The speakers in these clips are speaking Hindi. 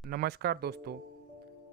नमस्कार दोस्तों।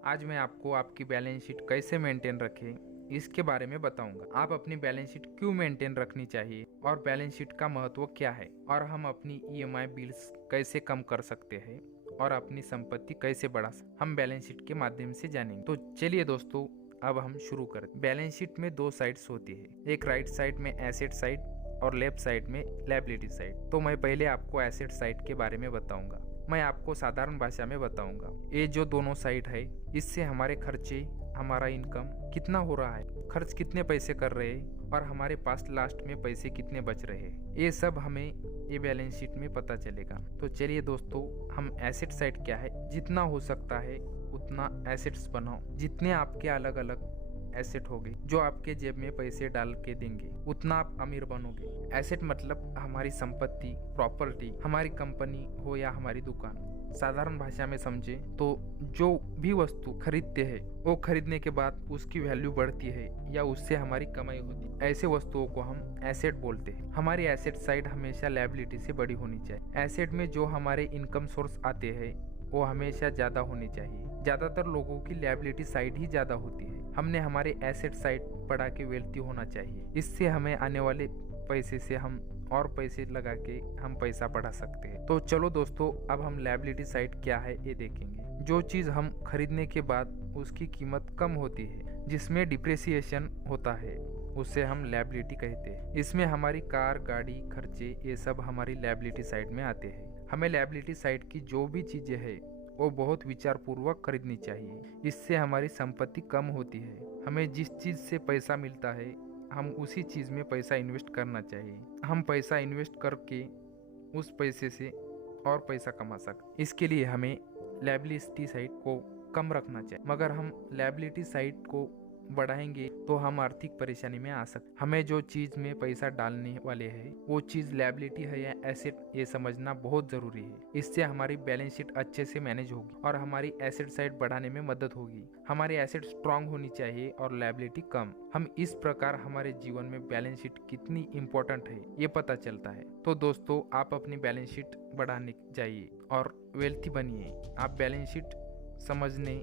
आज मैं आपको आपकी बैलेंस शीट कैसे मेंटेन रखें इसके बारे में बताऊंगा। आप अपनी बैलेंस शीट क्यों मेंटेन रखनी चाहिए और बैलेंस शीट का महत्व क्या है और हम अपनी ईएमआई बिल्स कैसे कम कर सकते हैं और अपनी संपत्ति कैसे बढ़ा सकते हम बैलेंस शीट के माध्यम से जानेंगे। तो चलिए दोस्तों, अब हम शुरू करते। बैलेंस शीट में दो साइड्स होती है, एक राइट साइड में एसेट साइड और लेफ्ट साइड में लायबिलिटी साइड। तो मैं पहले आपको एसेट साइड के बारे में बताऊंगा। मैं आपको साधारण भाषा में बताऊंगा। ये जो दोनों साइड है, इससे हमारे खर्चे, हमारा इनकम कितना हो रहा है, खर्च कितने पैसे कर रहे हैं और हमारे पास लास्ट में पैसे कितने बच रहे हैं, ये सब हमें ये बैलेंस शीट में पता चलेगा। तो चलिए दोस्तों, हम एसेट साइड क्या है, जितना हो सकता है उतना एसेट्स बनाओ। जितने आपके अलग अलग एसेट होगे जो आपके जेब में पैसे डाल के देंगे, उतना आप अमीर बनोगे। एसेट मतलब हमारी संपत्ति, प्रॉपर्टी, हमारी कंपनी हो या हमारी दुकान। साधारण भाषा में समझे तो जो भी वस्तु खरीदते हैं वो खरीदने के बाद उसकी वैल्यू बढ़ती है या उससे हमारी कमाई होती है, ऐसे वस्तुओं को हम एसेट बोलते हैं। हमारी एसेट साइड हमेशा लायबिलिटी से बड़ी होनी चाहिए। एसेट में जो हमारे इनकम सोर्स आते हैं वो हमेशा ज्यादा होनी चाहिए। ज्यादातर लोगों की लायबिलिटी साइड ही ज्यादा होती है। हमने हमारे एसेट साइड बढ़ा के वेल्थी होना चाहिए। इससे हमें आने वाले पैसे से हम और पैसे लगा के हम पैसा बढ़ा सकते हैं। तो चलो दोस्तों, अब हम लायबिलिटी साइड क्या है ये देखेंगे। जो चीज हम खरीदने के बाद उसकी कीमत कम होती है, जिसमें डिप्रिसिएशन होता है, उसे हम लायबिलिटी कहते हैं। इसमें हमारी कार, गाड़ी, खर्चे, ये सब हमारी लायबिलिटी साइड में आते हैं। हमें लायबिलिटी साइड की जो भी चीजें है वो बहुत विचार पूर्वक खरीदनी चाहिए। इससे हमारी संपत्ति कम होती है। हमें जिस चीज से पैसा मिलता है हम उसी चीज में पैसा इन्वेस्ट करना चाहिए। हम पैसा इन्वेस्ट करके उस पैसे से और पैसा कमा सकते। इसके लिए हमें लायबिलिटी साइड को कम रखना चाहिए। मगर हम लायबिलिटी साइड को बढ़ाएंगे तो हम आर्थिक परेशानी में आ सकते। हमें जो चीज में पैसा डालने वाले हैं वो चीज लायबिलिटी है या एसेट, ये समझना बहुत जरूरी है। इससे हमारी बैलेंस शीट अच्छे से मैनेज होगी और हमारी एसेट साइड बढ़ाने में मदद होगी। हमारी एसेट स्ट्रांग होनी चाहिए और लायबिलिटी कम। हम इस प्रकार हमारे जीवन में बैलेंस शीट कितनी इंपॉर्टेंट है ये पता चलता है। तो दोस्तों, आप अपनी बैलेंस शीट बढ़ाने जाइए और वेल्थी बनिए। आप बैलेंस शीट समझने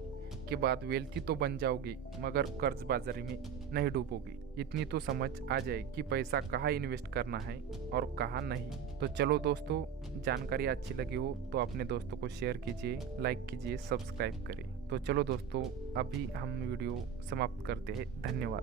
के बाद वेल्थी तो बन जाओगे, मगर कर्जबाजारी में नहीं डूबोगे। इतनी तो समझ आ जाए कि पैसा कहाँ इन्वेस्ट करना है और कहाँ नहीं। तो चलो दोस्तों, जानकारी अच्छी लगी हो तो अपने दोस्तों को शेयर कीजिए, लाइक कीजिए, सब्सक्राइब करें। तो चलो दोस्तों, अभी हम वीडियो समाप्त करते हैं। धन्यवाद।